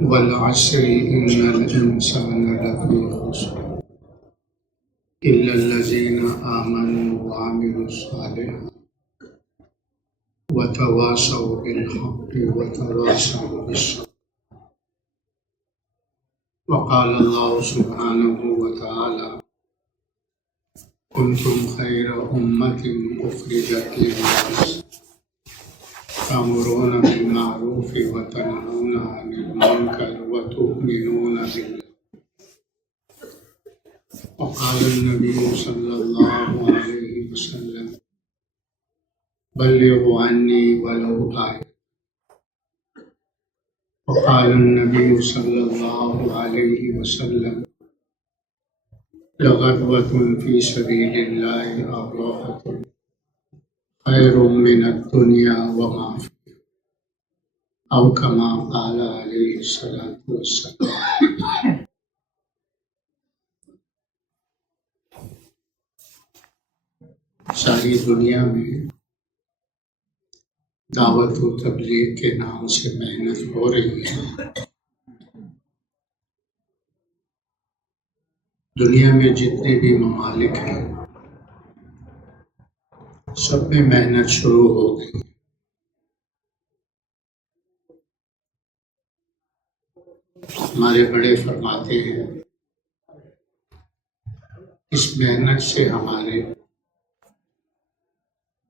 والعصر إن الإنسان لفي خسر إلا الذين آمنوا وعملوا الصالحات وتواصوا بالحق وتواصوا بالصبر. وقال الله سبحانه وتعالى: كنتم خير أمة أخرجت للناس تأمرون بالمعروف وتنهون عن المنكر وتؤمنون بالله. وقال النبي صلى الله عليه وسلم: بلغوا عني ولو آية. وقال النبي صلى الله عليه وسلم: لغدوة في سبيل الله أو راحة خير من الدنيا وما فيها، أو كما قال عليه الصلاة والسلام. ساری دنیا میں دعوت و تبلیغ کے نام سے محنت ہو رہی ہے۔ دنیا میں جتنے بھی ممالک ہیں سب میں محنت شروع ہو گئی۔ ہمارے بڑے فرماتے ہیں اس محنت سے ہمارے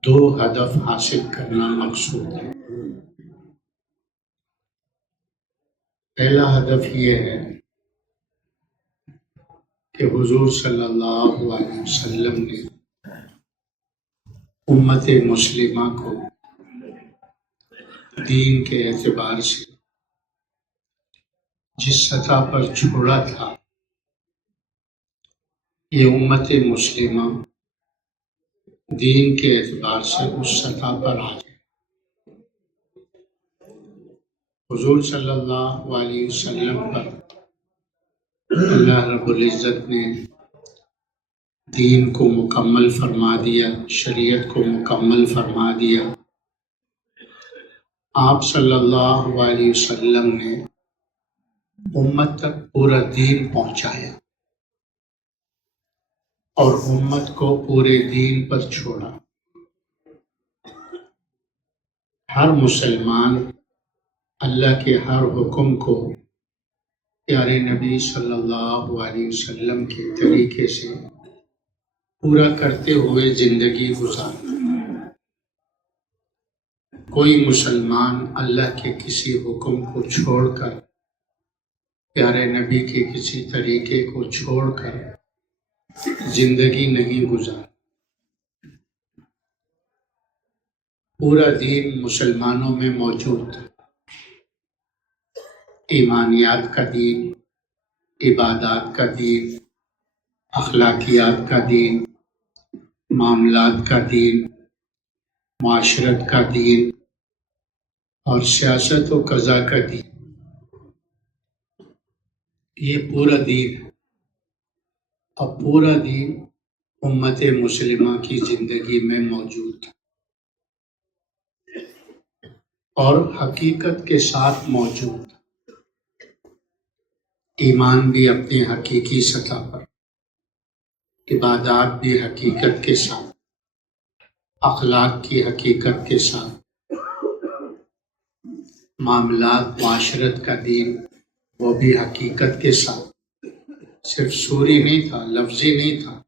دو ہدف حاصل کرنا مقصود ہے۔ پہلا ہدف یہ ہے کہ حضور صلی اللہ علیہ وسلم نے امت مسلمہ کو دین کے اعتبار سے جس سطح پر چھوڑا تھا، یہ امت مسلمہ دین کے اعتبار سے اس سطح پر آ جائے۔ حضور صلی اللہ علیہ وسلم پر اللہ رب العزت نے دین کو مکمل فرما دیا، شریعت کو مکمل فرما دیا۔ آپ صلی اللہ علیہ وسلم نے امت تک پورا دین پہنچایا اور امت کو پورے دین پر چھوڑا۔ ہر مسلمان اللہ کے ہر حکم کو پیارے نبی صلی اللہ علیہ وسلم کے طریقے سے پورا کرتے ہوئے زندگی گزارتا۔ کوئی مسلمان اللہ کے کسی حکم کو چھوڑ کر، پیارے نبی کے کسی طریقے کو چھوڑ کر زندگی نہیں گزار۔ پورا دین مسلمانوں میں موجود تھا۔ ایمانیات کا دین، عبادات کا دین، اخلاقیات کا دین، معاملات کا دین، معاشرت کا دین اور سیاست و قضا کا دین، یہ پورا دین ہے۔ اب پورا دین امت مسلمہ کی زندگی میں موجود ہے اور حقیقت کے ساتھ موجود ہے۔ ایمان بھی اپنے حقیقی سطح پر، عبادات بھی حقیقت کے ساتھ، اخلاق کی حقیقت کے ساتھ، معاملات معاشرت کا دین وہ بھی حقیقت کے ساتھ، صرف سوری نہیں تھا، لفظی نہیں تھا،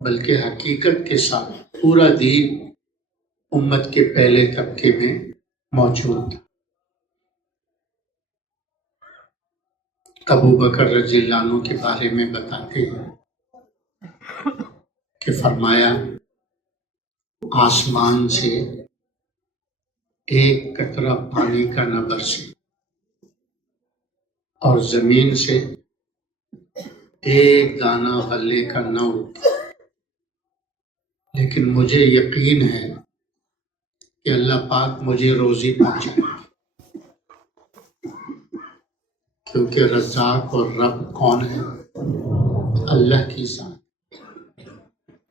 بلکہ حقیقت کے ساتھ پورا دین امت کے پہلے طبقے میں موجود تھا۔ ابو بکر رضی اللہ عنہ کے بارے میں بتاتے ہیں کہ فرمایا آسمان سے ایک قطرہ پانی کا نہ برسے اور زمین سے ایک دانہ غلے کا نہ اٹھے، لیکن مجھے یقین ہے کہ اللہ پاک مجھے روزی پہنچائے، کیونکہ رزاق اور رب کون ہے؟ اللہ کی ذات۔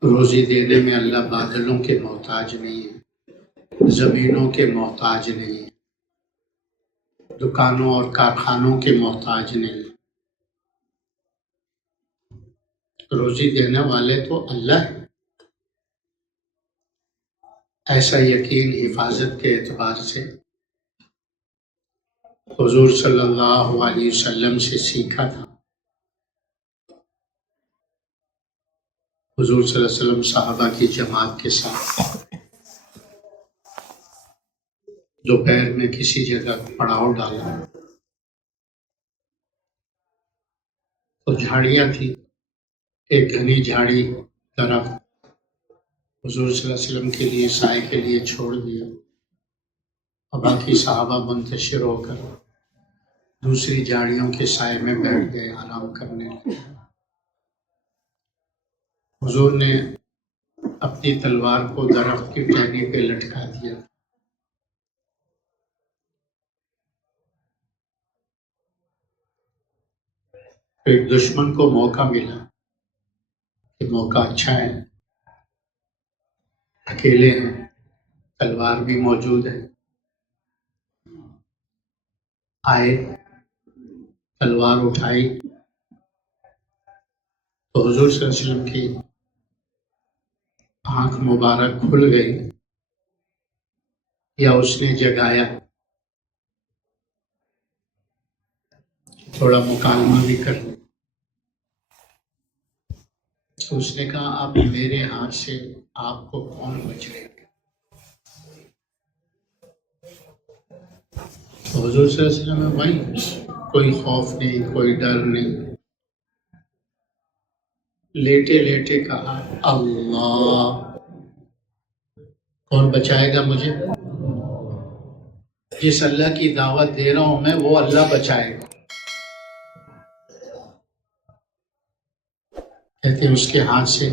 روزی دینے میں اللہ بادلوں کے محتاج نہیں ہے، زمینوں کے محتاج نہیں ہے، دکانوں اور کارخانوں کے محتاج نہیں، روزی دینے والے تو اللہ ہے۔ ایسا یقین حفاظت کے اعتبار سے حضور صلی اللہ علیہ وسلم سے سیکھا تھا۔ حضور صلی اللہ علیہ وسلم صحابہ کی جماعت کے ساتھ دوپہر میں کسی جگہ پڑاؤ ڈالا تو جھاڑیاں تھی، ایک گھنی جھاڑی درخت حضور صلی اللہ علیہ وسلم کے لیے سائے کے لیے چھوڑ دیا، اور باقی صحابہ منتشر ہو کر دوسری جھاڑیوں کے سائے میں بیٹھ گئے، آرام کرنے لگے۔ حضور نے اپنی تلوار کو درخت کی ٹہنی پہ لٹکا دیا۔ ایک دشمن کو موقع ملا کہ موقع اچھا ہے، اکیلے ہیں، تلوار بھی موجود ہے، آئے، تلوار اٹھائی تو حضور صلی اللہ علیہ وسلم کی آنکھ مبارک کھل گئی، یا اس نے جگایا، تھوڑا مکالمہ بھی کر لیں۔ تو اس نے کہا اب میرے ہاتھ سے آپ کو کون بچائے گا؟ تو حضور صلی اللہ علیہ وسلم میں وہیں کوئی خوف نہیں، کوئی ڈر نہیں، لیٹے لیٹے کہا اللہ، کون بچائے گا مجھے؟ جس اللہ کی دعوت دے رہا ہوں میں، وہ اللہ بچائے گا۔ کہتے ہیں اس کے ہاتھ سے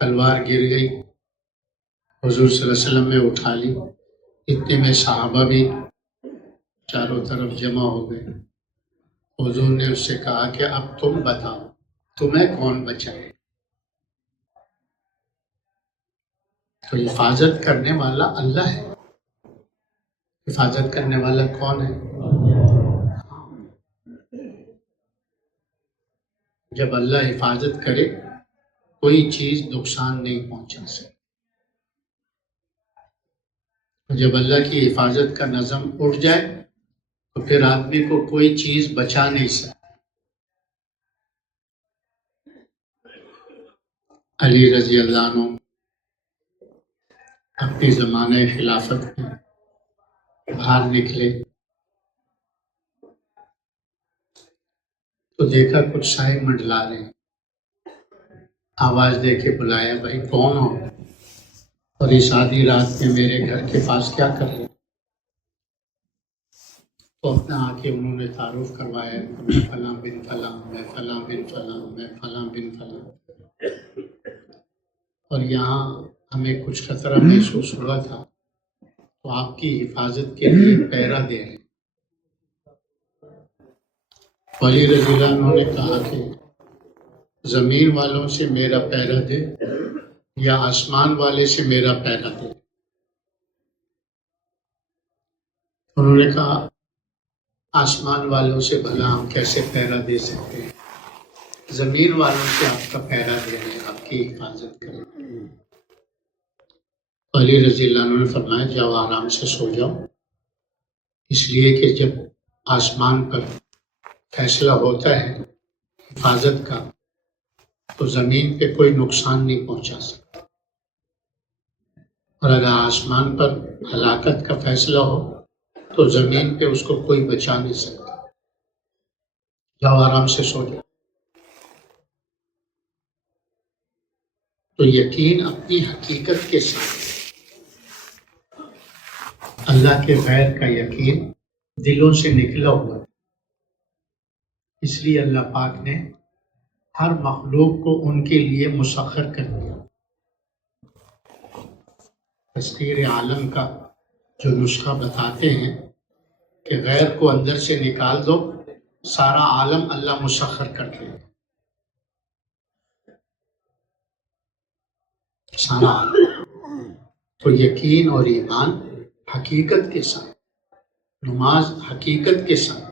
تلوار گر گئی، حضور صلی اللہ علیہ وسلم نے اٹھا لی، اتنے میں صحابہ بھی چاروں طرف جمع ہو گئے۔ حضور نے اس سے کہا کہ اب تم بتاؤ تمہیں کون بچائے؟ تو حفاظت کرنے والا اللہ ہے۔ حفاظت کرنے والا کون ہے؟ جب اللہ حفاظت کرے کوئی چیز نقصان نہیں پہنچا سکتی۔ جب اللہ کی حفاظت کا نظم اٹھ جائے تو پھر آدمی کو کوئی چیز بچا نہیں سکتی۔ علی رضی اللہ عنہ اپنی زمانہ خلافت میں باہر نکلے تو دیکھا کچھ سائے منڈلا رہے ہیں، آواز دے کے بلایا بھائی کون ہو، اور اس آدھی رات میں میرے گھر کے پاس کیا کر رہے؟ تو اپنا آ کے انہوں نے تعارف کروایا، میں فلاں بن فلاں، میں فلاں بن فلاں، میں فلاں بن فلاں، اور یہاں ہمیں کچھ خطرہ محسوس ہوا تھا تو آپ کی حفاظت کے لیے پہرا دے رہے۔ علی رضی اللہ عنہ نے کہا کہ زمین والوں سے میرا پہرا دے یا آسمان والے سے میرا پہرا دے؟ انہوں نے کہا آسمان والوں سے بھلا ہم کیسے پہرا دے سکتے ہیں، زمین والوں سے آپ کا پہرا دے رہے ہیں، آپ کی حفاظت کریں۔ علی رضی اللہ عنہ نے فرمایا جاؤ آرام سے سو جاؤ، اس لیے کہ جب آسمان پر فیصلہ ہوتا ہے حفاظت کا تو زمین پہ کوئی نقصان نہیں پہنچا سکتا، اور اگر آسمان پر ہلاکت کا فیصلہ ہو تو زمین پہ اس کو کوئی بچا نہیں سکتا۔ جاؤ آرام سے سو جاؤ۔ تو یقین اپنی حقیقت کے ساتھ، اللہ کے غیر کا یقین دلوں سے نکلا ہوا ہے۔ اس لیے اللہ پاک نے ہر مخلوق کو ان کے لیے مسخر کر دیا۔ تسخیر عالم کا جو نسخہ بتاتے ہیں کہ غیر کو اندر سے نکال دو، سارا عالم اللہ مسخر کر دے، سارا عالم۔ تو یقین اور ایمان حقیقت کے ساتھ نماز حقیقت کے ساتھ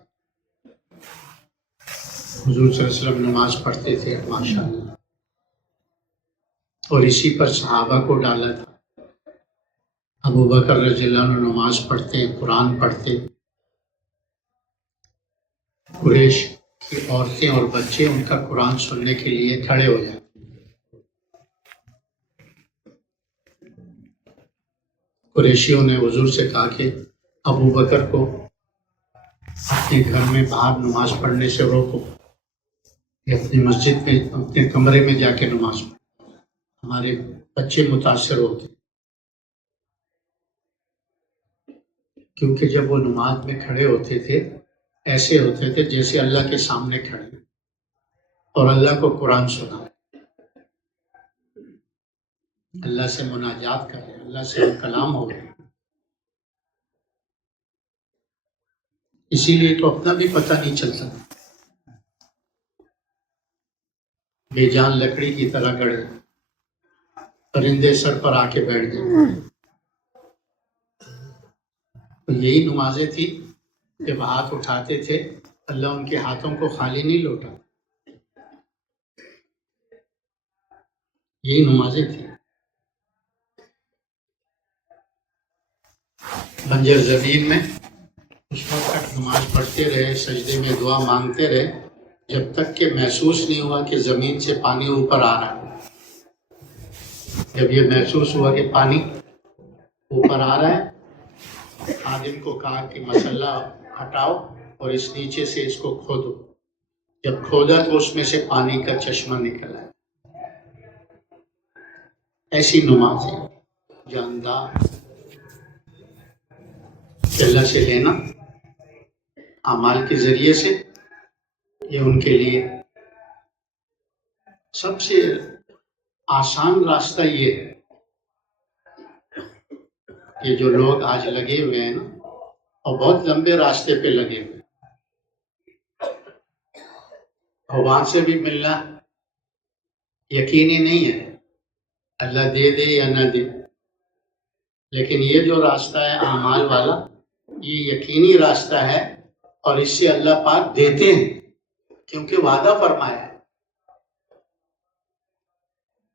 حضور صلی اللہ علیہ وسلم نماز پڑھتے تھے ماشاءاللہ، اور اسی پر صحابہ کو ڈالا تھا۔ ابو بکر رضی اللہ عنہ نماز پڑھتے، قرآن پڑھتے، قریش کی عورتیں اور بچے ان کا قرآن سننے کے لیے کھڑے ہو جاتے۔ قریشیوں نے حضور سے کہا کہ ابو بکر کو اپنے گھر میں باہر نماز پڑھنے سے روکو، یہ اپنی مسجد میں اپنے کمرے میں جا کے نماز پڑھو، ہمارے بچے متاثر ہوتے، کیونکہ جب وہ نماز میں کھڑے ہوتے تھے ایسے ہوتے تھے جیسے اللہ کے سامنے کھڑے اور اللہ کو قرآن سنا، اللہ سے مناجات کر رہے، اللہ سے کلام ہو رہے۔ اسی لیے تو اپنا بھی پتہ نہیں چلتا، بے جان لکڑی کی طرح گڑے، پرندے سر پر آ کے بیٹھ گئے۔ تو یہی نمازیں تھی، جب ہاتھ اٹھاتے تھے اللہ ان کے ہاتھوں کو خالی نہیں لوٹا، یہی نمازیں تھیں۔ بنجر زمین میں اس وقت تک نماز پڑھتے رہے، سجدے میں دعا مانگتے رہے، جب تک کہ محسوس نہیں ہوا کہ زمین سے پانی اوپر آ رہا ہے۔ جب یہ محسوس ہوا کہ پانی اوپر آ رہا ہے، خادم کو کہا کہ مسلح ہٹاؤ اور اس نیچے سے اس کو کھودو۔ جب کھودا تو اس میں سے پانی کا چشمہ نکلا۔ ایسی نمازیں جاندار اللہ سے لینا اعمال کے ذریعے سے، یہ ان کے لیے سب سے آسان راستہ یہ ہے۔ یہ جو لوگ آج لگے ہوئے ہیں نا، اور بہت لمبے راستے پہ لگے ہوئے، اور وہاں سے بھی ملنا یقینی نہیں ہے، اللہ دے دے یا نہ دے، لیکن یہ جو راستہ ہے اعمال والا، یہ یقینی راستہ ہے، اور اس سے اللہ پاک دیتے ہیں، کیونکہ وعدہ فرمایا ہے،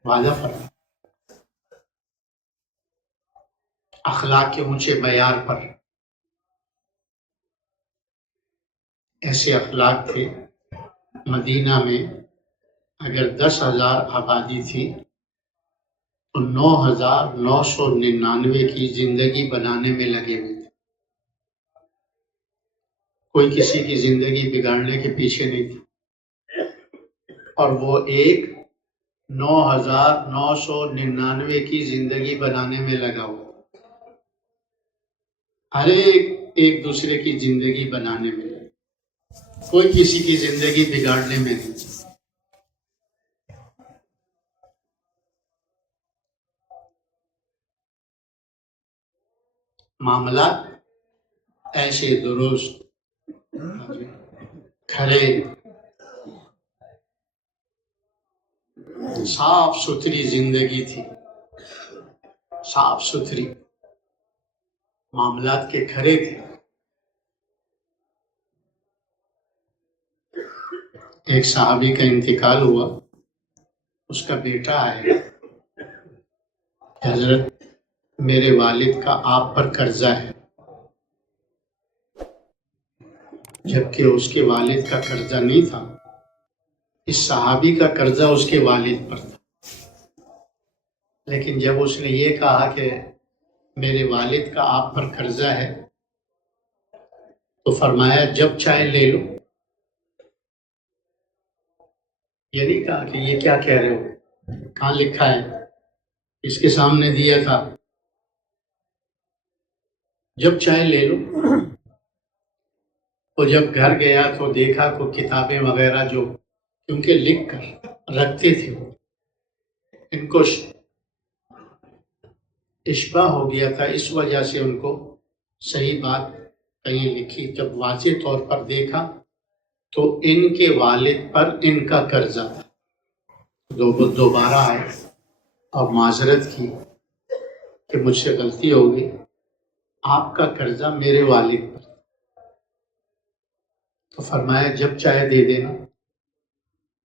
وعدہ فرمایا اخلاق کے اونچے معیار پر۔ ایسے اخلاق تھے مدینہ میں، اگر 10,000 آبادی تھی تو 9,999 کی زندگی بنانے میں لگے ہوئے تھے، کوئی کسی کی زندگی بگاڑنے کے پیچھے نہیں تھا، اور وہ ایک 9,999 کی زندگی بنانے میں لگا ہوا، ہر ایک دوسرے کی زندگی بنانے میں لگا، کوئی کسی کی زندگی بگاڑنے میں نہیں۔ معاملات ایسے درست کھڑے صاف ستھری زندگی تھی، صاف ستھری معاملات کے کھڑے تھے۔ ایک صحابی کا انتقال ہوا، اس کا بیٹا آیا، حضرت میرے والد کا آپ پر قرضہ ہے، جبکہ اس کے والد کا قرضہ نہیں تھا، اس صحابی کا قرضہ اس کے والد پر تھا۔ لیکن جب اس نے یہ کہا کہ میرے والد کا آپ پر قرضہ ہے، تو فرمایا جب چاہے لے لو۔ یہ نہیں کہا کہ یہ کیا کہہ رہے ہو، کہاں لکھا ہے، اس کے سامنے دیا تھا، جب چاہے لے لو۔ اور جب گھر گیا تو دیکھا کو کتابیں وغیرہ جو کیونکہ لکھ کر رکھتے تھے، وہ ان کو اشباع ہو گیا تھا، اس وجہ سے ان کو صحیح بات کہیں لکھی۔ جب واضح طور پر دیکھا تو ان کے والد پر ان کا قرضہ تھا، دوبارہ آئے اور معذرت کی کہ مجھ سے غلطی ہو گئی، آپ کا قرضہ میرے والد پر، تو فرمایا جب چاہے دے دینا،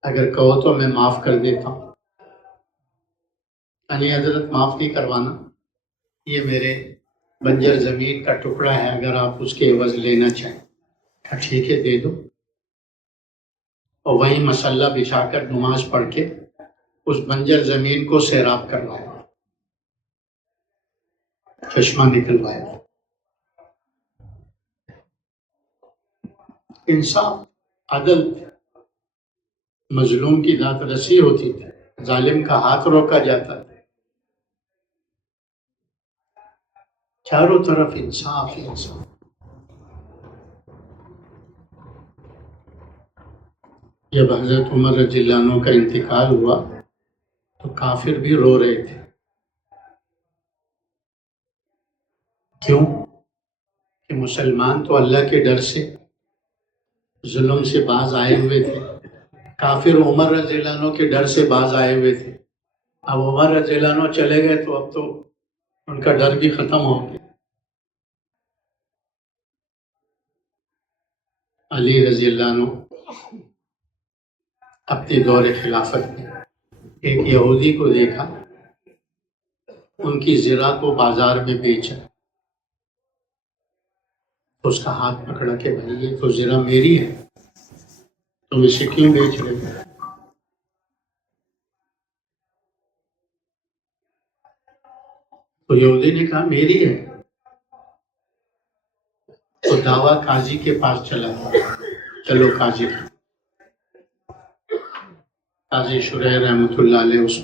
اگر کہو تو میں معاف کر دیتا ہوں۔ یعنی حضرت معاف نہیں کروانا، یہ میرے بنجر زمین کا ٹکڑا ہے، اگر آپ اس کے عوض لینا چاہیں۔ کہا ٹھیک ہے دے دو، اور وہیں مسلح بچھا کر نماز پڑھ کے اس بنجر زمین کو سیراب کروایا، چشمہ نکلوایا۔ انصاف، عدل، مظلوم کی داد رسی ہوتی تھی، ظالم کا ہاتھ روکا جاتا تھا، چاروں طرف انصاف ہی انصاف۔ جب حضرت عمر رضی اللہ عنہ کا انتقال ہوا تو کافر بھی رو رہے تھے۔ کیوں؟ کہ مسلمان تو اللہ کے ڈر سے، ظلم سے باز آئے ہوئے تھے، کافر عمر رضی اللہ عنہ کے ڈر سے باز آئے ہوئے تھے۔ اب عمر رضی اللہ عنہ چلے گئے تو اب تو ان کا ڈر بھی ختم ہو گیا۔ علی رضی اللہ عنہ اپنے دور خلافت میں ایک یہودی کو دیکھا، ان کی زرہ کو بازار میں بیچا، اس کا ہاتھ پکڑا کہ بھائی یہ تو زرہ میری ہے، تم اسے کیوں بیچ رہے ہو؟ تو یہودی نے کہا میری ہے۔ تو دعویٰ قاضی کے پاس چلا گیا، چلو قاضی شریح رحمۃ اللہ علیہ اس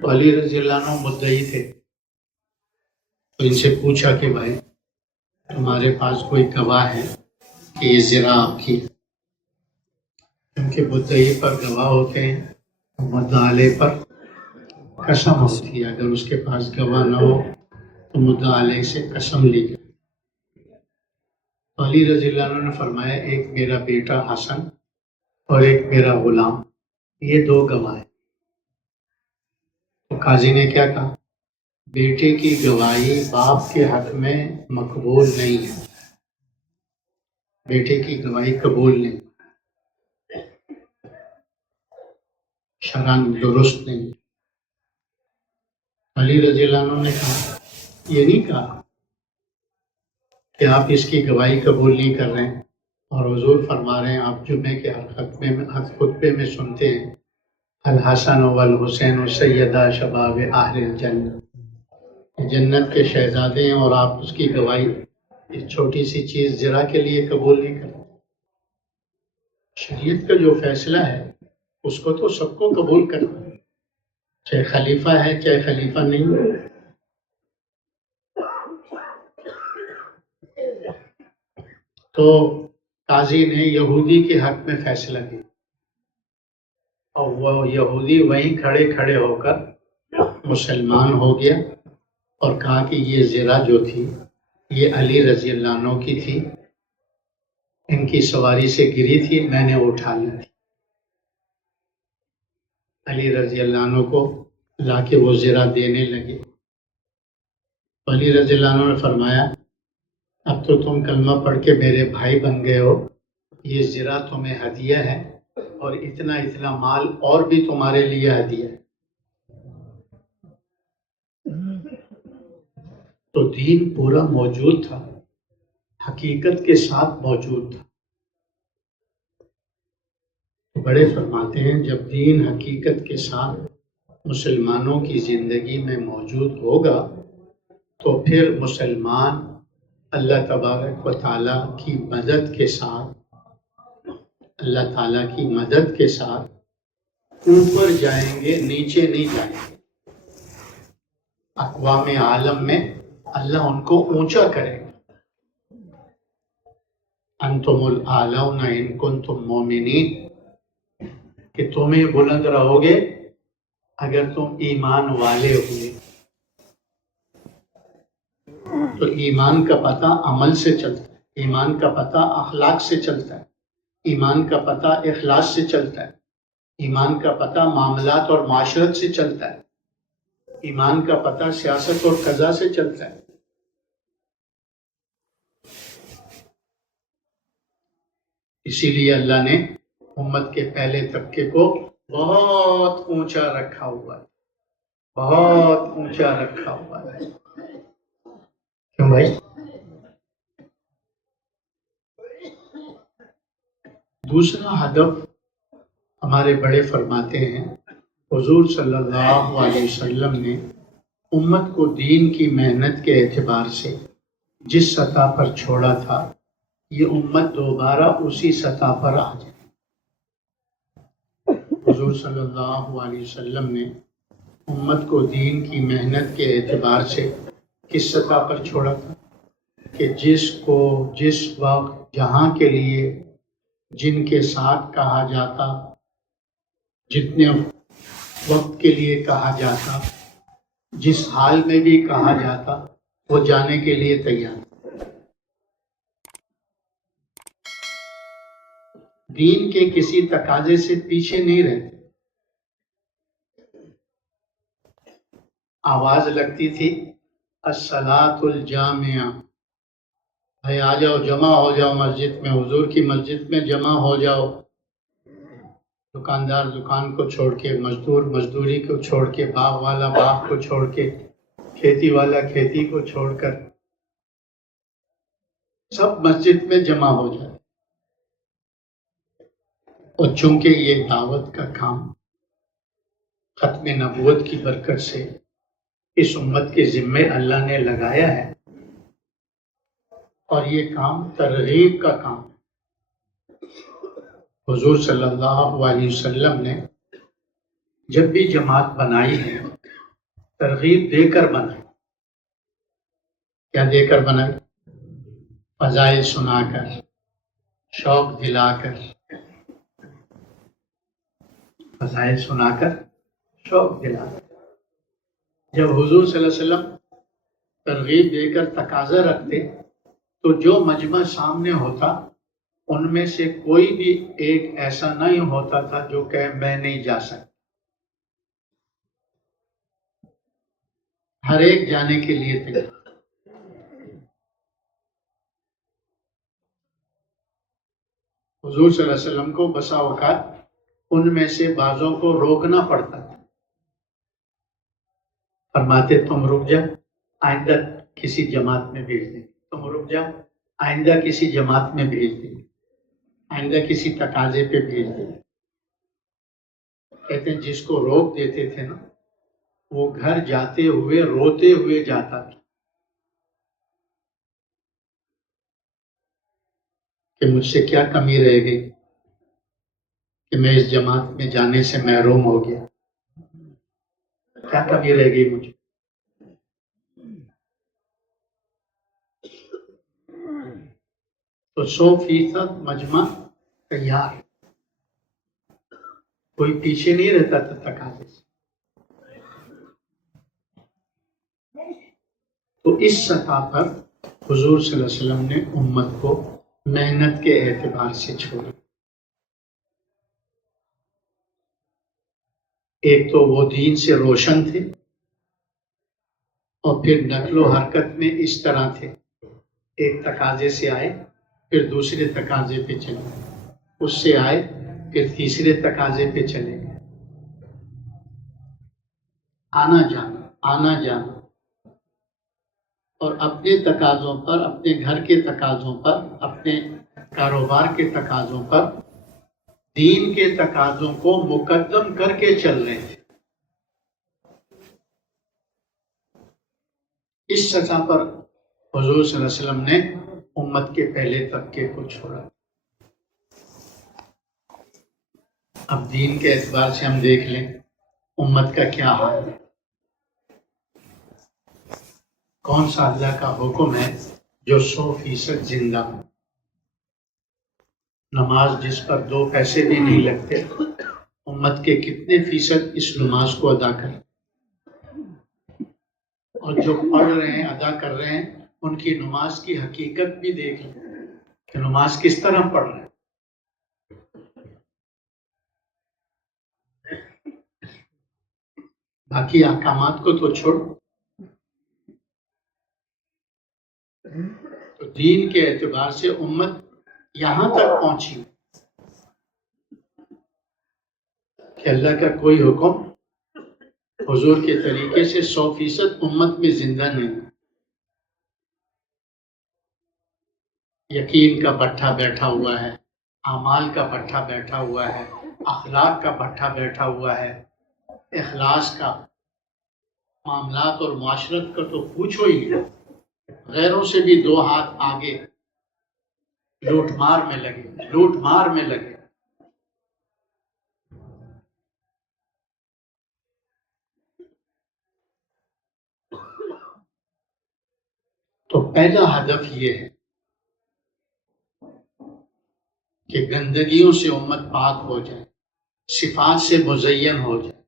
تو علی رضی اللہ عنہ مدعی تھے، تو ان سے پوچھا کہ بھائی تمہارے پاس کوئی گواہ ہے کہ یہ زرہ آپ کی؟ کیونکہ مدعی پر گواہ ہوتے ہیں، مدعا علیہ پر قسم ہوتی ہے، اگر اس کے پاس گواہ نہ ہو تو مدعا علیہ سے قسم لی جائے۔ تو علی رضی اللہ عنہ نے فرمایا ایک میرا بیٹا حسن اور ایک میرا غلام، یہ دو گواہ ہیں۔ تو قاضی نے کیا کہا؟ بیٹے کی گواہی باپ کے حق میں مقبول نہیں ہے، بیٹے کی گواہی قبول نہیں، شرعاً درست نہیں۔ علی رضی اللہ عنہ نے کہا یہ نہیں کہا کہ آپ اس کی گواہی قبول نہیں کر رہے ہیں، اور حضور فرما رہے ہیں، آپ جمعے کے ہر خطبے میں سنتے ہیں الحسن والحسین سیدا شباب اہل الجنہ، جنت کے شہزادے ہیں، اور آپ اس کی گواہی اس چھوٹی سی چیز زرہ کے لیے قبول نہیں کرتے۔ شریعت کا جو فیصلہ ہے اس کو تو سب کو قبول کرنا ہے، چاہے خلیفہ ہے چاہے خلیفہ نہیں ہے۔ تو قاضی نے یہودی کے حق میں فیصلہ کیا، اور وہ یہودی وہیں کھڑے کھڑے ہو کر مسلمان ہو گیا اور کہا کہ یہ زرہ جو تھی یہ علی رضی اللہ عنہ کی تھی، ان کی سواری سے گری تھی، میں نے اٹھا لی تھی۔ علی رضی اللہ عنہ کو لا کے وہ زرہ دینے لگے۔ علی رضی اللہ عنہ نے فرمایا اب تو تم کلمہ پڑھ کے میرے بھائی بن گئے ہو، یہ زرہ تمہیں ہدیہ ہے، اور اتنا اتنا مال اور بھی تمہارے لیے ہدیہ ہے۔ تو دین پورا موجود تھا، حقیقت کے ساتھ موجود تھا۔ بڑے فرماتے ہیں جب دین حقیقت کے ساتھ مسلمانوں کی زندگی میں موجود ہوگا تو پھر مسلمان اللہ تبارک و تعالیٰ کی مدد کے ساتھ، اللہ تعالیٰ کی مدد کے ساتھ اوپر جائیں گے، نیچے نہیں جائیں گے۔ اقوام عالم میں اللہ ان کو اونچا کرے گا۔ انتم الاعلون ان کنتم مومنین، کہ تمہیں بلند رہو گے اگر تم ایمان والے ہوئے۔ تو ایمان کا پتہ عمل سے چلتا ہے، ایمان کا پتہ اخلاق سے چلتا ہے، ایمان کا پتہ اخلاص سے چلتا ہے، ایمان کا پتہ معاملات اور معاشرت سے چلتا ہے، ایمان کا پتہ سیاست اور قضا سے چلتا ہے۔ اسی لیے اللہ نے امت کے پہلے طبقے کو بہت اونچا رکھا ہوا ہے، بہت اونچا رکھا ہوا ہے۔ کیوں بھائی؟ دوسرا ہدف ہمارے بڑے فرماتے ہیں، حضور صلی اللہ علیہ وسلم نے امت کو دین کی محنت کے اعتبار سے جس سطح پر چھوڑا تھا، یہ امت دوبارہ اسی سطح پر آ جائے۔ حضور صلی اللہ علیہ وسلم نے امت کو دین کی محنت کے اعتبار سے کس سطح پر چھوڑا تھا کہ جس وقت جہاں کے لیے جن کے ساتھ کہا جاتا، جتنے وقت کے لیے کہا جاتا، جس حال میں بھی کہا جاتا، وہ جانے کے لیے تیار۔ دین کے کسی تقاضے سے پیچھے نہیں رہتے۔ آواز لگتی تھی الصلاۃ الجامعہ، بھائی آ جاؤ، جمع ہو جاؤ مسجد میں، حضور کی مسجد میں جمع ہو جاؤ۔ دکاندار دکان کو چھوڑ کے، مزدور مزدوری کو چھوڑ کے، باغ والا باغ کو چھوڑ کے، کھیتی والا کھیتی کو چھوڑ کر سب مسجد میں جمع ہو جائے۔ اور چونکہ یہ دعوت کا کام ختم نبوت کی برکت سے اس امت کے ذمے اللہ نے لگایا ہے، اور یہ کام ترغیب کا کام ہے۔ حضور صلی اللہ علیہ وسلم نے جب بھی جماعت بنائی ہے، ترغیب دے کر بنائی۔ کیا دے کر بنائی؟ فضائل سنا کر، شوق دلا کر، فضائل سنا کر، شوق دلا کر۔ جب حضور صلی اللہ علیہ وسلم ترغیب دے کر تقاضا رکھتے تو جو مجمع سامنے ہوتا ان میں سے کوئی بھی ایک ایسا نہیں ہوتا تھا جو کہے میں نہیں جا سکتا۔ ہر ایک جانے کے لیے تیار۔ حضور صلی اللہ علیہ وسلم کو بسا اوقات ان میں سے بعضوں کو روکنا پڑتا تھا، فرماتے تم رک جا، آئندہ کسی جماعت میں بھیج دیں، تم رک جا، آئندہ کسی جماعت میں بھیج دیں، آئندہ کسی تقاضے پہ بھیج دیں۔ کہتے ہیں جس کو روک دیتے تھے نا، وہ گھر جاتے ہوئے روتے ہوئے جاتا تھا کہ مجھ سے کیا کمی رہ گئی کہ میں اس جماعت میں جانے سے محروم ہو گیا، کیا کمی رہ گئی مجھے۔ تو 100% مجمع تیار، کوئی پیچھے نہیں رہتا تھا تقاضے سے۔ تو اس سطح پر حضور صلی اللہ علیہ وسلم نے امت کو محنت کے اعتبار سے چھوڑا۔ ایک تو وہ دین سے روشن تھے، اور پھر نقل و حرکت میں اس طرح تھے، ایک تقاضے سے آئے پھر دوسرے تقاضے پہ چلے، اس سے آئے پھر تیسرے تقاضے پہ چلے گئے، آنا جانا آنا جانا، اور اپنے تقاضوں پر، اپنے گھر کے تقاضوں پر، اپنے کاروبار کے تقاضوں پر دین کے تقاضوں کو مقدم کر کے چل رہے تھے۔ اس سطح پر حضور صلی اللہ علیہ وسلم نے امت کے پہلے طبقے کو چھوڑا۔ اب دین کے اعتبار سے ہم دیکھ لیں امت کا کیا حال ہے۔ کون سا اللہ کا حکم ہے جو 100% زندہ ہو؟ نماز جس پر 2 پیسے بھی نہیں لگتے، امت کے کتنے فیصد اس نماز کو ادا کریں؟ اور جو پڑھ رہے ہیں، ادا کر رہے ہیں، ان کی نماز کی حقیقت بھی دیکھ لیں کہ نماز کس طرح پڑھ رہے ہیں۔ باقی احکامات کو تو چھوڑ، تو دین کے اعتبار سے امت یہاں تک پہنچی کہ اللہ کا کوئی حکم حضور کے طریقے سے 100% امت میں زندہ نہیں. یقین کا بٹھا بیٹھا ہوا ہے، اعمال کا بٹھا بیٹھا ہوا ہے، اخلاق کا بٹھا بیٹھا ہوا ہے، اخلاص کا، معاملات اور معاشرت کا تو پوچھو ہی نہیں. غیروں سے بھی 2 ہاتھ آگے، لوٹ مار میں لگے. تو پہلا ہدف یہ ہے کہ گندگیوں سے امت پاک ہو جائے، صفات سے مزین ہو جائے.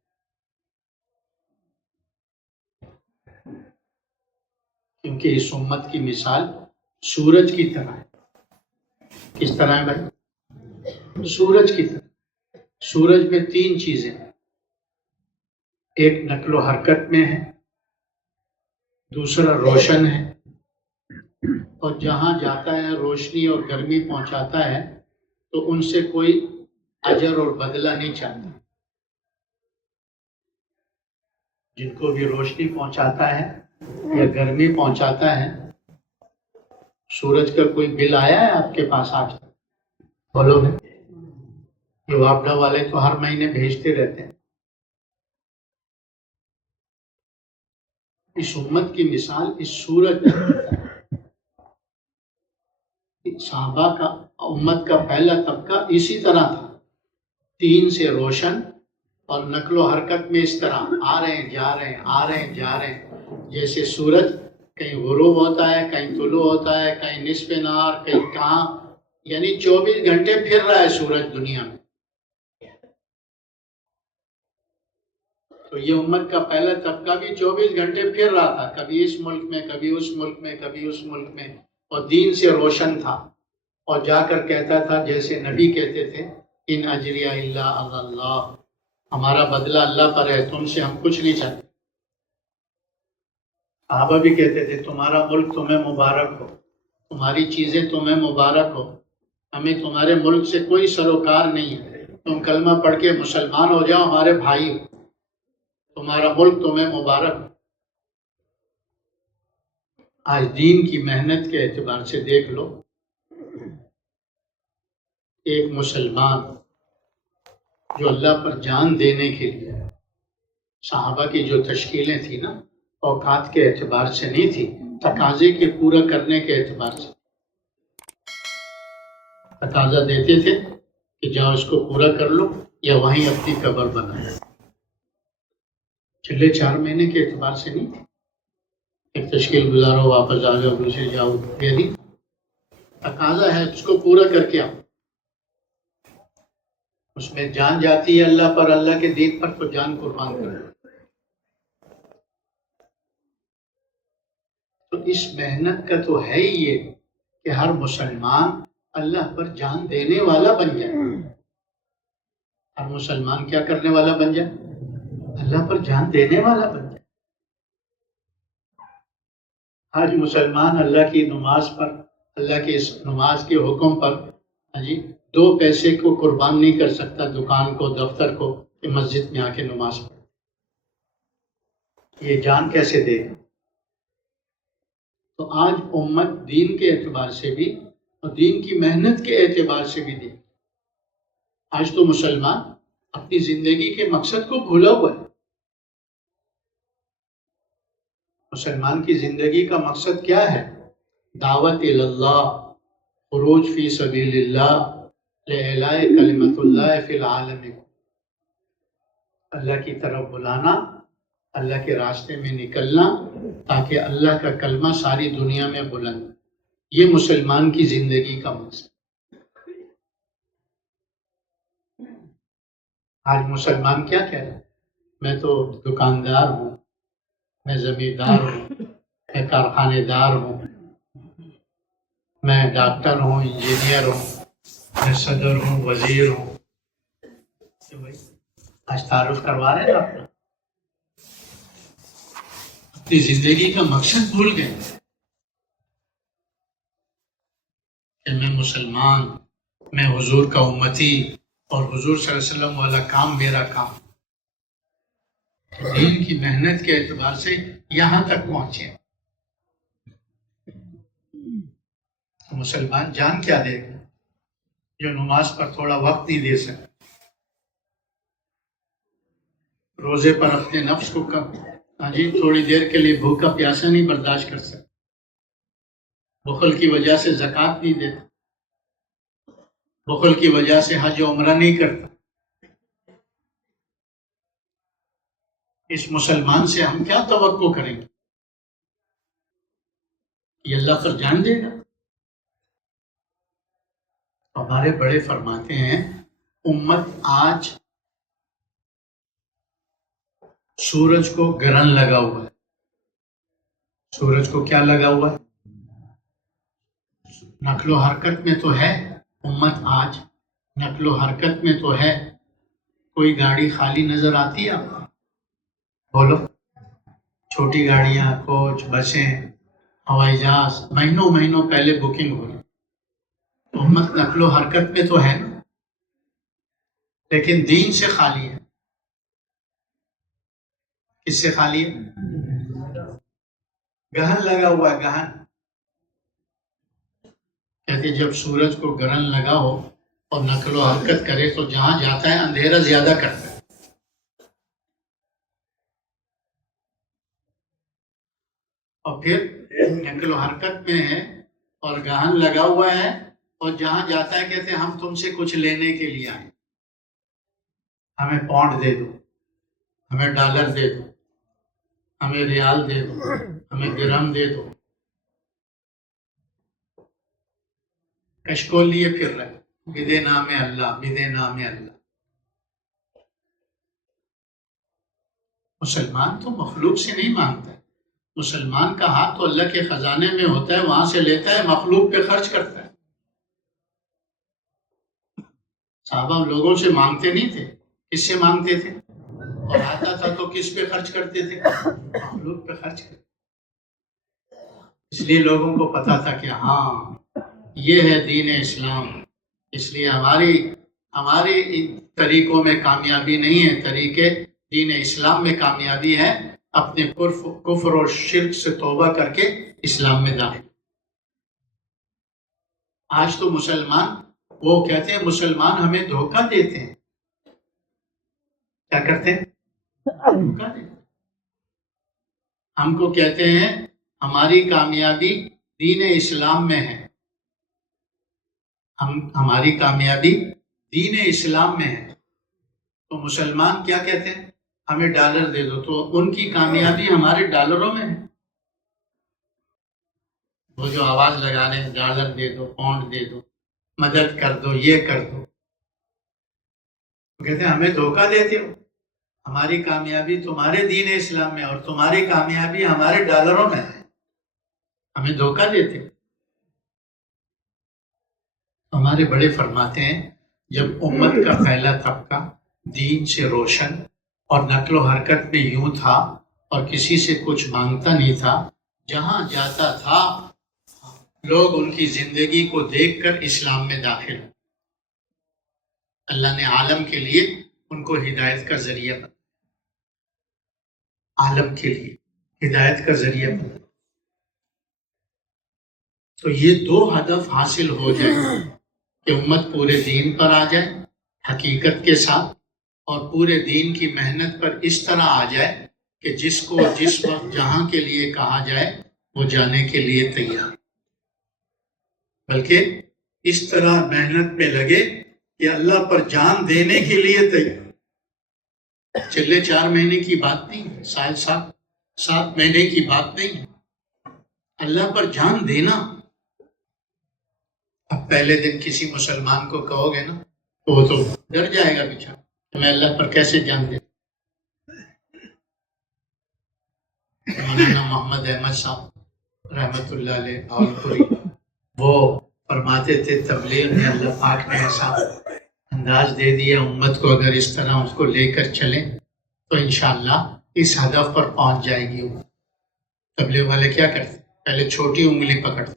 کیونکہ اس امت کی مثال سورج کی طرح ہے. کس طرح ہے بھائی؟ سورج کی طرح. سورج میں 3 چیزیں ہیں. ایک نقل و حرکت میں ہے، دوسرا روشن ہے، اور جہاں جاتا ہے روشنی اور گرمی پہنچاتا ہے تو ان سے کوئی اجر اور بدلہ نہیں چاہتا. جن کو بھی روشنی پہنچاتا ہے یا گرمی پہنچاتا ہے، سورج کا کوئی بل آیا ہے آپ کے پاس آج تک؟ بولو گے؟ یہ واپڈا والے تو ہر مہینے بھیجتے رہتے ہیں. اس امت کی مثال اس سورج. صحابہ کا امت کا پہلا طبقہ اسی طرح تھا، 3 سے روشن اور نقل و حرکت میں اس طرح آ رہے ہیں جا رہے ہیں، آ رہے ہیں جا رہے ہیں. جیسے سورج کہیں غروب ہوتا ہے، کہیں طلوع ہوتا ہے، کہیں نصف نہار، کہیں کہاں، یعنی 24 گھنٹے پھر رہا ہے سورج دنیا میں. تو یہ امت کا پہلا طبقہ بھی 24 گھنٹے پھر رہا تھا، کبھی اس ملک میں، کبھی اس ملک میں، کبھی اس ملک میں، اور دین سے روشن تھا. اور جا کر کہتا تھا جیسے نبی کہتے تھے، ان اجری الا علی اللہ، ہمارا بدلہ اللہ پر ہے، تم سے ہم کچھ نہیں چاہتے. صحابہ بھی کہتے تھے تمہارا ملک تمہیں مبارک ہو، تمہاری چیزیں تمہیں مبارک ہو، ہمیں تمہارے ملک سے کوئی سروکار نہیں ہے، تم کلمہ پڑھ کے مسلمان ہو جاؤ، ہمارے بھائی ہو، تمہارا ملک تمہیں مبارک ہو. آج دین کی محنت کے اعتبار سے دیکھ لو، ایک مسلمان جو اللہ پر جان دینے کے لیے، صحابہ کی جو تشکیلیں تھیں نا، اوقات کے اعتبار سے نہیں تھی، تقاضے کے پورا کرنے کے اعتبار سے. تقاضا دیتے تھے کہ جاؤ اس کو پورا کر لو یا وہیں اپنی قبر بنایا. چلے 4 مہینے کے اعتبار سے نہیں تھی. ایک تشکیل گزارو، واپس آ جاؤ، دوسرے جاؤ، یہ نہیں. تقاضا ہے اس کو پورا کر کے آؤ. اس میں جان جاتی ہے اللہ پر، اللہ کے دین پر، تو جان قربان کرو. تو اس محنت کا تو ہے ہی یہ کہ ہر مسلمان اللہ پر جان دینے والا بن جائے. ہر مسلمان کیا کرنے والا بن جائے؟ اللہ پر جان دینے والا بن جائے. آج مسلمان اللہ کی نماز پر، اللہ کی اس نماز کے حکم پر 2 پیسے کو قربان نہیں کر سکتا، دکان کو، دفتر کو، کہ مسجد میں آ کے نماز پڑھ. یہ جان کیسے دے گا؟ تو آج امت دین کے اعتبار سے بھی اور دین کی محنت کے اعتبار سے بھی دی. آج تو مسلمان اپنی زندگی کے مقصد کو بھولا ہوا ہے. مسلمان کی زندگی کا مقصد کیا ہے؟ دعوت اللہ، خروج فی سبیل اللہ، لإعلاء کلمۃ اللہ فی العالم. اللہ کی طرف بلانا، اللہ کے راستے میں نکلنا تاکہ اللہ کا کلمہ ساری دنیا میں بلند. یہ مسلمان کی زندگی کا مقصد. آج مسلمان کیا کہہ رہے ہیں؟ میں تو دکاندار ہوں، میں زمیندار ہوں، میں کارخانے دار ہوں، میں ڈاکٹر ہوں، انجینئر ہوں، میں صدر ہوں، وزیر ہوں. آج تعارف کروا رہے ہیں آپ اپنی زندگی کا مقصد بھول گئے کہ میں مسلمان، میں حضور کا امتی، اور حضور صلی اللہ علیہ وسلم والا کام میرا کام، دین کی محنت کے اعتبار سے یہاں تک پہنچے، تو مسلمان جان کیا دے گا جو نماز پر تھوڑا وقت نہیں دے سکتا، روزے پر اپنے نفس کو تھوڑی دیر کے لیے بھوکا پیاسا نہیں برداشت کر سکتا، بخل کی وجہ سے زکوٰۃ نہیں دیتا، بخل کی وجہ سے حج و عمرہ نہیں کرتا، اس مسلمان سے ہم کیا توقع کریں گے؟ یہ اللہ پر جان دے گا؟ ہمارے بڑے فرماتے ہیں امت آج سورج کو گرہن لگا ہوا ہے، سورج کو کیا لگا ہوا ہے؟ نقل و حرکت میں تو ہے امت، آج نقل و حرکت میں تو ہے، کوئی گاڑی خالی نظر آتی ہے آپ کو؟ بولو، چھوٹی گاڑیاں، کوچ، بسیں، ہوائی جہاز مہینوں مہینوں پہلے بکنگ ہو رہی، تو امت نقل و حرکت میں تو ہے نا، لیکن دین سے خالی ہے۔ کس سے خالی ہے؟ گہن لگا ہوا ہے، گہن کہتے جب سورج کو گرہن لگا ہو اور نقل و حرکت کرے تو جہاں جاتا ہے اندھیرا زیادہ کرتا ہے، اور پھر نقل و حرکت میں ہے اور گہن لگا ہوا ہے، اور جہاں جاتا ہے کہتے ہیں ہم تم سے کچھ لینے کے لیے آئے، ہمیں پاؤنڈ دے دو، ہمیں ڈالر دے دو، ہمیں ریال دے دو، ہمیں درہم دے دو، کشکول لیے پھر رہے بدے نام اللہ، بدے نام اللہ۔ مسلمان تو مخلوق سے نہیں مانگتا ہے، مسلمان کا ہاتھ تو اللہ کے خزانے میں ہوتا ہے، وہاں سے لیتا ہے، مخلوق پہ خرچ کرتا ہے۔ صحابہ لوگوں سے مانگتے نہیں تھے، کس سے مانگتے تھے؟ اور آتا تھا تو کس پہ خرچ کرتے تھے؟ مخلوق پہ خرچ کرتے، اس لیے لوگوں کو پتا تھا کہ ہاں یہ ہے دین اسلام، اس لیے ہماری ان طریقوں میں کامیابی نہیں ہے، طریقے دین اسلام میں کامیابی ہے، اپنے کفر اور شرک سے توبہ کر کے اسلام میں داخل۔ آج تو مسلمان، وہ کہتے ہیں مسلمان ہمیں دھوکہ دیتے ہیں، کیا کرتے ہیں؟ دھوکہ دیتے ہیں، ہم کو کہتے ہیں ہماری کامیابی دین اسلام میں ہے، ہماری کامیابی دین اسلام میں ہے، تو مسلمان کیا کہتے ہیں؟ ہمیں ڈالر دے دو، تو ان کی کامیابی ہمارے ڈالروں میں ہے، وہ جو آواز لگا رہے ہیں ڈالر دے دو، پاؤنڈ دے دو، مدد کر دو، یہ کر دو، وہ کہتے ہیں ہمیں دھوکہ دیتے ہو، ہماری کامیابی تمہارے دین اسلام میں اور تمہاری کامیابی ہمارے ڈالروں میں ہے، ہمیں دھوکہ دیتے ہو۔ ہمارے بڑے فرماتے ہیں جب امت کا پہلا طبقہ دین سے روشن اور نقل و حرکت میں یوں تھا اور کسی سے کچھ مانگتا نہیں تھا، جہاں جاتا تھا لوگ ان کی زندگی کو دیکھ کر اسلام میں داخل، اللہ نے عالم کے لیے ان کو ہدایت کا ذریعہ بنا، عالم کے لیے ہدایت کا ذریعہ بنا۔ تو یہ دو ہدف حاصل ہو جائیں کہ امت پورے دین پر آ جائے حقیقت کے ساتھ، اور پورے دین کی محنت پر اس طرح آ جائے کہ جس کو جس وقت جہاں کے لیے کہا جائے وہ جانے کے لیے تیار، بلکہ اس طرح محنت میں لگے کہ اللہ پر جان دینے کے لیے تیار۔ چلے 4 مہینے کی بات نہیں، سال 7 مہینے کی بات نہیں، اللہ پر جان دینا۔ اب پہلے دن کسی مسلمان کو کہو گے نا تو وہ تو ڈر جائے گا بیچارہ، میں اللہ پر کیسے جان دے۔ مولانا محمد احمد صاحب رحمۃ اللہ علیہ راولپوری، وہ فرماتے تھے تبلیغ میں اللہ پاک نے ایسا انداز دے دیا امت کو، اگر اس طرح اس کو لے کر چلیں تو انشاءاللہ اس ہدف پر پہنچ جائے گی۔ تبلیغ والے کیا کرتے؟ پہلے چھوٹی انگلی پکڑتے،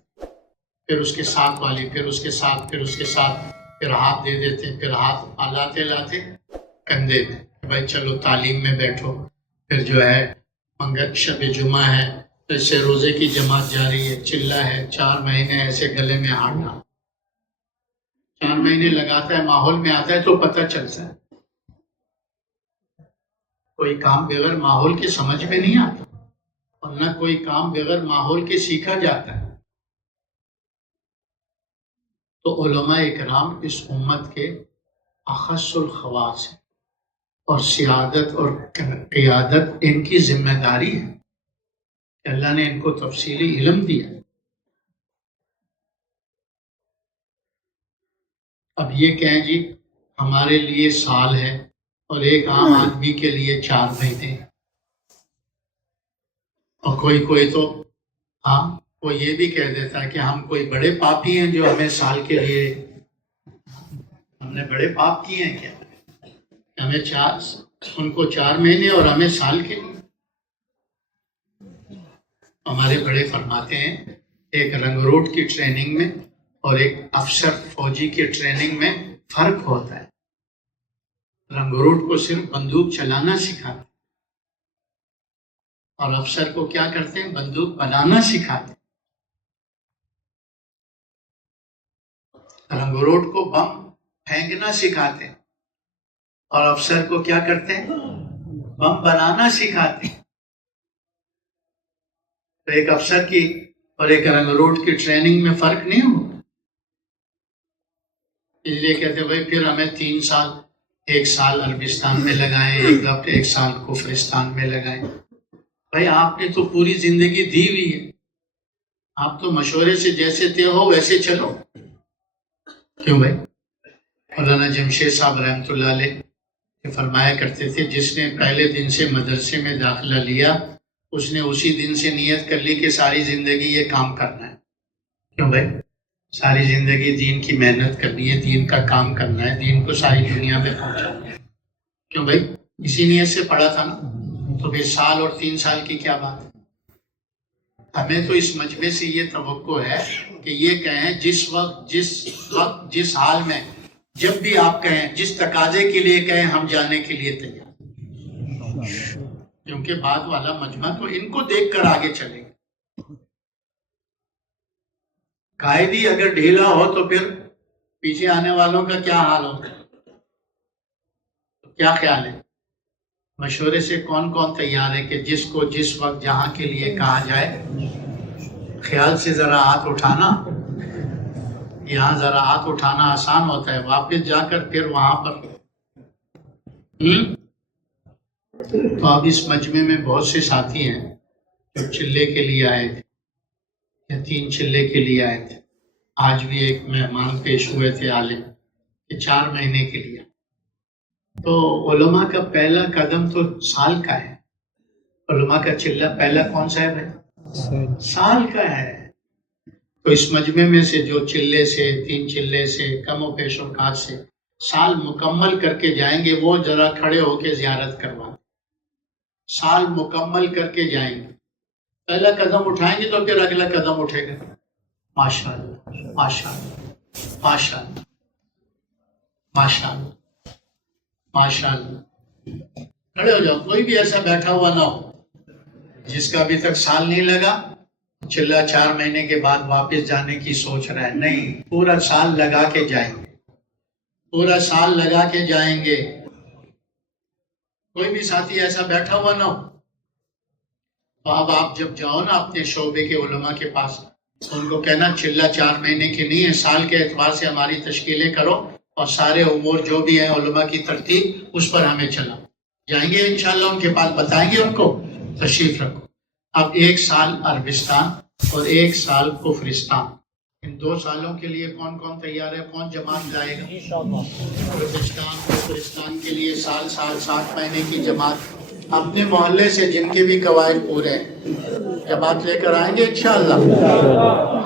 پھر اس کے ساتھ والی، پھر اس کے ساتھ، پھر اس کے ساتھ، پھر ہاتھ دے دیتے، پھر ہاتھ لاتے لاتے کندھے میں، بھائی چلو تعلیم میں بیٹھو، پھر جو ہے منگل شب جمعہ ہے، ایسے روزے کی جماعت جاری ہے، چلہ ہے، 4 مہینے ایسے گلے میں ہاتھ ڈال، 4 مہینے لگاتا ہے، ماحول میں آتا ہے تو پتہ چلتا ہے۔ کوئی کام بغیر ماحول کے سمجھ میں نہیں آتا، اور نہ کوئی کام بغیر ماحول کے سیکھا جاتا ہے۔ تو علماء اکرام اس امت کے اخص الخواص ہیں، اور سیادت اور قیادت ان کی ذمہ داری ہے کہ اللہ نے ان کو تفصیلی علم دیا۔ اب یہ کہیں جی ہمارے لیے سال ہے اور ایک عام آدمی کے لیے 4 مہینے، اور کوئی تو ہاں وہ یہ بھی کہہ دیتا ہے کہ ہم کوئی بڑے پاپی ہیں جو ہمیں سال کے لیے، ہم نے بڑے پاپ کیے ہیں کیا، ہمیں ان کو 4 مہینے اور ہمیں سال کے لیے۔ ہمارے بڑے فرماتے ہیں ایک رنگ روٹ کی ٹریننگ میں اور ایک افسر فوجی کی ٹریننگ میں فرق ہوتا ہے۔ رنگ روٹ کو صرف بندوق چلانا سکھاتے، اور افسر کو کیا کرتے ہیں، بندوق بنانا سکھاتے۔ رنگ روٹ کو بم پھینکنا سکھاتے، اور افسر کو کیا کرتے ہیں، بم بنانا سکھاتے۔ تو ایک افسر کی اور ایک رنگ روٹ کی ٹریننگ میں فرق نہیں ہوگا۔ اس لیے کہتے ہیں بھائی پھر ہمیں 3 سال، 1 سال عربستان میں لگائیں، 1 سال کفرستان میں لگائیں۔ بھائی آپ نے تو پوری زندگی دی ہوئی ہے، آپ تو مشورے سے جیسے طے ہو ویسے چلو۔ کیوں بھائی؟ مولانا جمشید صاحب رحمۃ اللہ علیہ فرمایا کرتے تھے جس نے پہلے دن سے مدرسے میں داخلہ لیا اس نے اسی دن سے نیت کر لی کہ ساری زندگی یہ کام کرنا ہے۔ کیوں بھائی؟ ساری زندگی دین کی محنت کرنی ہے، دین کا کام کرنا ہے، دین کو ساری دنیا میں پہنچانا ہے۔ کیوں بھائی؟ اسی نیت سے پڑھا تھا نا، تو پھر سال اور 3 سال کی کیا بات ہے؟ ہمیں تو اس مجمع سے یہ توقع ہے کہ یہ کہیں جس وقت جس حال میں جب بھی آپ کہیں، جس تقاضے کے لیے کہیں، ہم جانے کے لیے تیار، کیونکہ بعد والا مجمع تو ان کو دیکھ کر آگے چلے گا۔ قائدی اگر ڈھیلا ہو تو پھر پیچھے آنے والوں کا کیا حال ہوگا؟ کیا خیال ہے؟ مشورے سے کون کون تیار ہے کہ جس کو جس وقت جہاں کے لیے کہا جائے، خیال سے ذرا ہاتھ اٹھانا، یہاں ذرا ہاتھ اٹھانا آسان ہوتا ہے، واپس جا کر پھر وہاں پر تو اب اس مجمع میں بہت سے ساتھی ہیں جو چلے کے لیے آئے تھے یا 3 چلے کے لیے آئے تھے۔ آج بھی ایک مہمان پیش ہوئے تھے عالم کہ 4 مہینے کے لیے۔ تو علماء کا پہلا قدم تو سال کا ہے، علماء کا چلہ پہلا کون سا ہے بھائی؟ سال کا ہے۔ تو اس مجمع میں سے جو چلے سے 3 چلے سے کم و پیش اوقات سے سال مکمل کر کے جائیں گے وہ ذرا کھڑے ہو کے زیارت کروا، سال مکمل کر کے جائیں گے، پہلا قدم اٹھائیں گے تو پھر اگلا قدم اٹھے گا۔ ماشاءاللہ ماشاءاللہ ماشاءاللہ ماشاءاللہ ماشاءاللہ۔ کھڑے ہو جاؤ، کوئی بھی ایسا بیٹھا ہوا نہ ہو جس کا ابھی تک سال نہیں لگا، چلا 4 مہینے کے بعد واپس جانے کی سوچ رہا ہے۔ نہیں، پورا سال لگا کے جائیں گے، پورا سال لگا کے جائیں گے۔ کوئی بھی ساتھی ایسا بیٹھا ہوا نہ ہو۔ تو اب آپ جب جاؤ نا اپنے شعبے کے علماء کے پاس، ان کو کہنا چلہ 4 مہینے کی نہیں ہے، سال کے اعتبار سے ہماری تشکیلیں کرو اور سارے امور جو بھی ہیں علماء کی ترتیب اس پر ہمیں چلا جائیں گے انشاءاللہ، ان کے پاس بتائیں گے ان کو، تشریف رکھو۔ اب 1 سال عربستان اور 1 سال کفرستان، ان 2 سالوں کے لیے کون کون تیار ہے؟ کون جماعت جائے گا؟ عربستان کفرستان کے لیے سال 7 مہینے کی جماعت اپنے محلے سے جن کے بھی قواعد پورے ہیں جماعت لے کر آئیں گے انشاءاللہ۔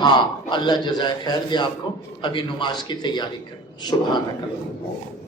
ہاں، اللہ جزائے خیر دے آپ کو۔ ابھی نماز کی تیاری کریں۔ سبحانک اللہ۔